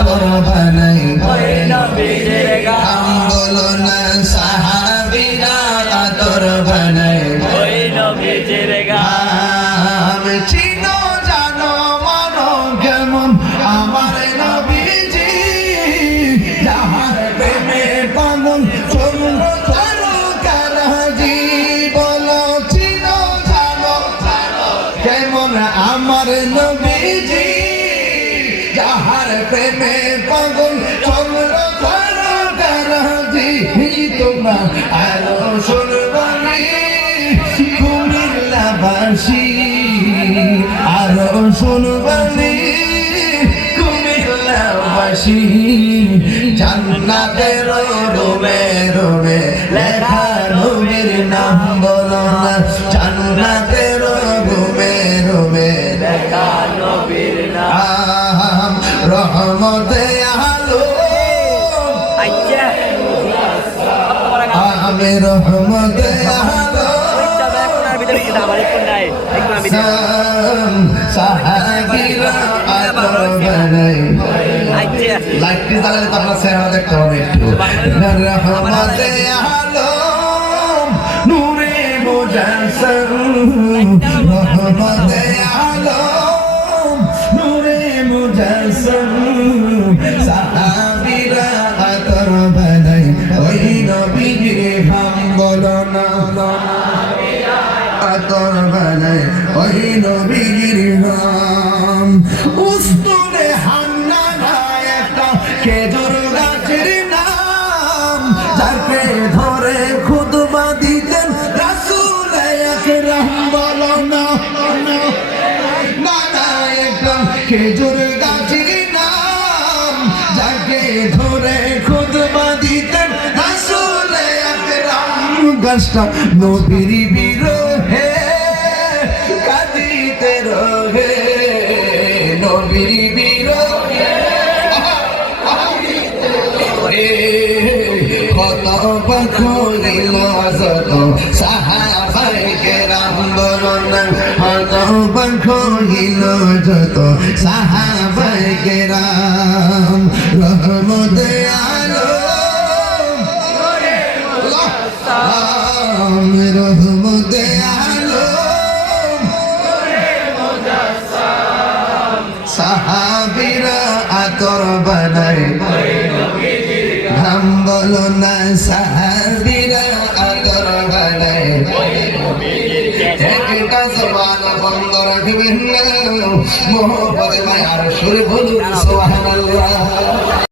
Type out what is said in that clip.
আতর বানাই ওই নবীজির ঘাম বলো না সাহাবীরা আতর বানাই ওই নবীজির ঘাম চিনো জানো মানো কেমন আমার নবীজি যাহার প্রেমে পাগল চলল তারকারাজি বলো চিনো জানো কেমন আমার নবীজি যাহার প্রেমে পাগল চলল তারকারাজি তোমরা আরো শুনবানি কুমিল্লাবাসী আরো শুনবানি কুমিল্লাবাসী জান্নাতের রুমে রুমে লেখা নবীর নাম বলো না জান্নাতের রুমে রুমে লেখা নবীর নাম রহমতে আলো আমি রহমতে আলো সাহাবীরা আতর বানাই লাইটটি জ্বালালে তো আপনার চেহারা দেখতে হবে একটু রহমতে আলো নূরে মুজাসসাম রহমতে আলো নূরে মুজাসসাম সাহাবীরা আতর বানাই ওই নবীজির ঘাম বলো না আতর বানাই ওই নবীজির ঘাম উস্তুরে হান্নানা একটা খেজুর গাছের নাম যাকে ধরে খুতবা দিতেন রাসূল আকরাম বলো না একটা খেজুর গাছের নাম যাকে ধরে খুতবা দিতেন রাসূল আকরাম গাছটা নবীর বিরহে কাঁদিতে রহে নবীর বিরহে কত বখলিল যত সাহাবায়ে কেরাম বলো না কত বখলিল যত সাহাবায়ে কেরাম রহমতে আলম রহমতে আলম সাহাবীরা আতর বানাই ঘাম বলো না সাহাবীরা আতর বানাই একটা জবান বন্ধ রাখবেন না মোহব্বতে মায়ার সুর বলুন সুবহানাল্লাহ